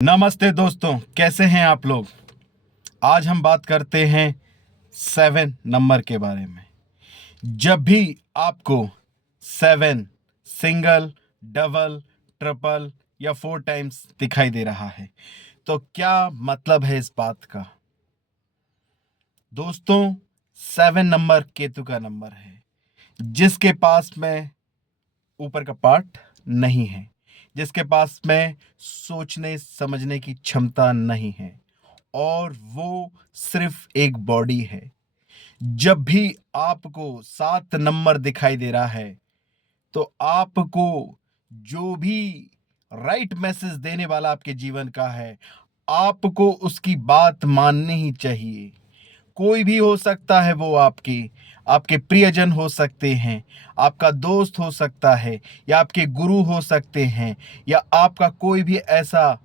नमस्ते दोस्तों, कैसे हैं आप लोग। आज हम बात करते हैं 7 नंबर के बारे में। जब भी आपको 7 सिंगल, डबल, ट्रिपल या 4 टाइम्स दिखाई दे रहा है तो क्या मतलब है इस बात का। दोस्तों, 7 नंबर केतु का नंबर है, जिसके पास में ऊपर का पार्ट नहीं है, जिसके पास में सोचने समझने की क्षमता नहीं है और वो सिर्फ एक बॉडी है। जब भी आपको 7 नंबर दिखाई दे रहा है तो आपको जो भी राइट मैसेज देने वाला आपके जीवन का है, आपको उसकी बात माननी ही चाहिए। कोई भी हो सकता है, वो आपके आपके प्रियजन हो सकते हैं, आपका दोस्त हो सकता है, या आपके गुरु हो सकते हैं, या आपका कोई भी ऐसा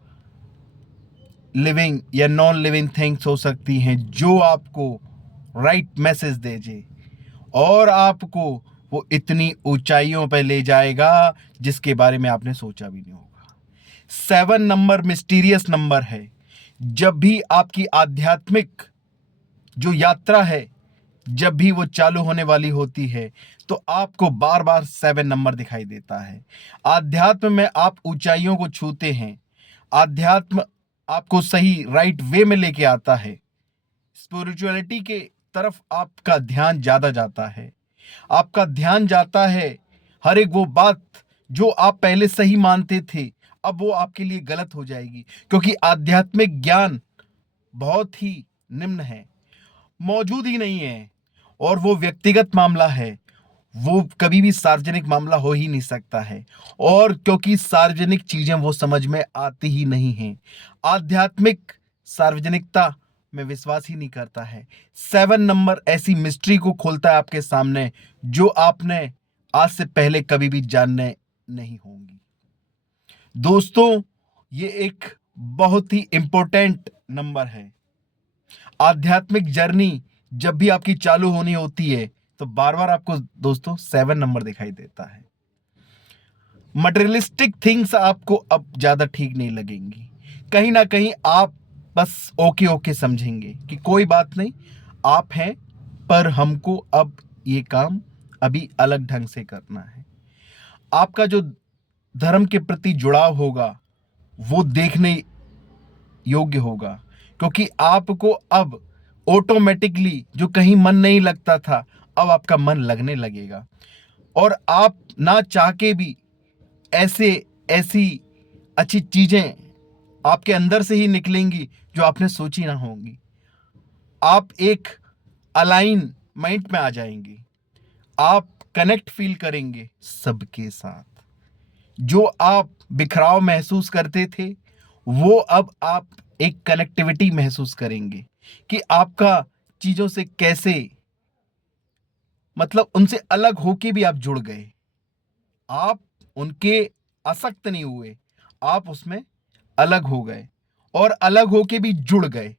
लिविंग या नॉन लिविंग थिंग्स हो सकती हैं जो आपको राइट मैसेज दे और आपको वो इतनी ऊंचाइयों पर ले जाएगा जिसके बारे में आपने सोचा भी नहीं होगा। 7 नंबर मिस्टीरियस नंबर है। जब भी आपकी आध्यात्मिक जो यात्रा है, जब भी वो चालू होने वाली होती है तो आपको बार बार 7 नंबर दिखाई देता है। आध्यात्म में आप ऊंचाइयों को छूते हैं। आध्यात्म आपको सही राइट वे में लेके आता है। स्पिरिचुअलिटी के तरफ आपका ध्यान ज्यादा जाता है। आपका ध्यान जाता है हर एक वो बात जो आप पहले सही मानते थे, अब वो आपके लिए गलत हो जाएगी, क्योंकि आध्यात्मिक ज्ञान बहुत ही निम्न है, मौजूद ही नहीं है, और वो व्यक्तिगत मामला है। वो कभी भी सार्वजनिक मामला हो ही नहीं सकता है, और क्योंकि सार्वजनिक चीजें वो समझ में आती ही नहीं हैं। आध्यात्मिक सार्वजनिकता में विश्वास ही नहीं करता है। 7 नंबर ऐसी मिस्ट्री को खोलता है आपके सामने जो आपने आज से पहले कभी भी जानने नहीं होंगी। दोस्तों, ये एक बहुत ही इंपॉर्टेंट नंबर है। आध्यात्मिक जर्नी जब भी आपकी चालू होनी होती है तो बार बार आपको दोस्तों 7 नंबर दिखाई देता है। मटेरियलिस्टिक थिंग्स आपको अब ज्यादा ठीक नहीं लगेंगी। कहीं ना कहीं आप बस ओके ओके समझेंगे कि कोई बात नहीं, आप हैं, पर हमको अब ये काम अभी अलग ढंग से करना है। आपका जो धर्म के प्रति जुड़ाव होगा वो देखने योग्य होगा, क्योंकि आपको अब ऑटोमेटिकली जो कहीं मन नहीं लगता था, अब आपका मन लगने लगेगा, और आप ना चाह के भी ऐसे ऐसी अच्छी चीजें आपके अंदर से ही निकलेंगी जो आपने सोची ना होंगी। आप एक अलाइनमेंट में आ जाएंगे। आप कनेक्ट फील करेंगे सबके साथ। जो आप बिखराव महसूस करते थे, वो अब आप एक कनेक्टिविटी महसूस करेंगे कि आपका चीजों से कैसे, मतलब उनसे अलग होके भी आप जुड़ गए। आप उनके आसक्त नहीं हुए, आप उसमें अलग हो गए, और अलग होके भी जुड़ गए।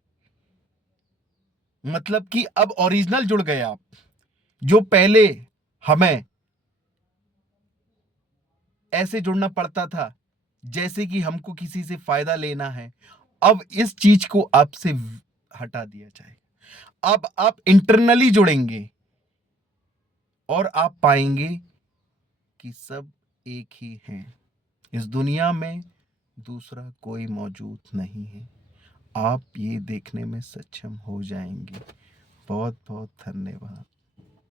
मतलब कि अब ओरिजिनल जुड़ गए आप। जो पहले हमें ऐसे जुड़ना पड़ता था जैसे कि हमको किसी से फायदा लेना है, अब इस चीज को आपसे हटा दिया जाएगा। अब आप इंटरनली जुड़ेंगे और आप पाएंगे कि सब एक ही हैं। इस दुनिया में दूसरा कोई मौजूद नहीं है। आप ये देखने में सक्षम हो जाएंगे। बहुत बहुत धन्यवाद।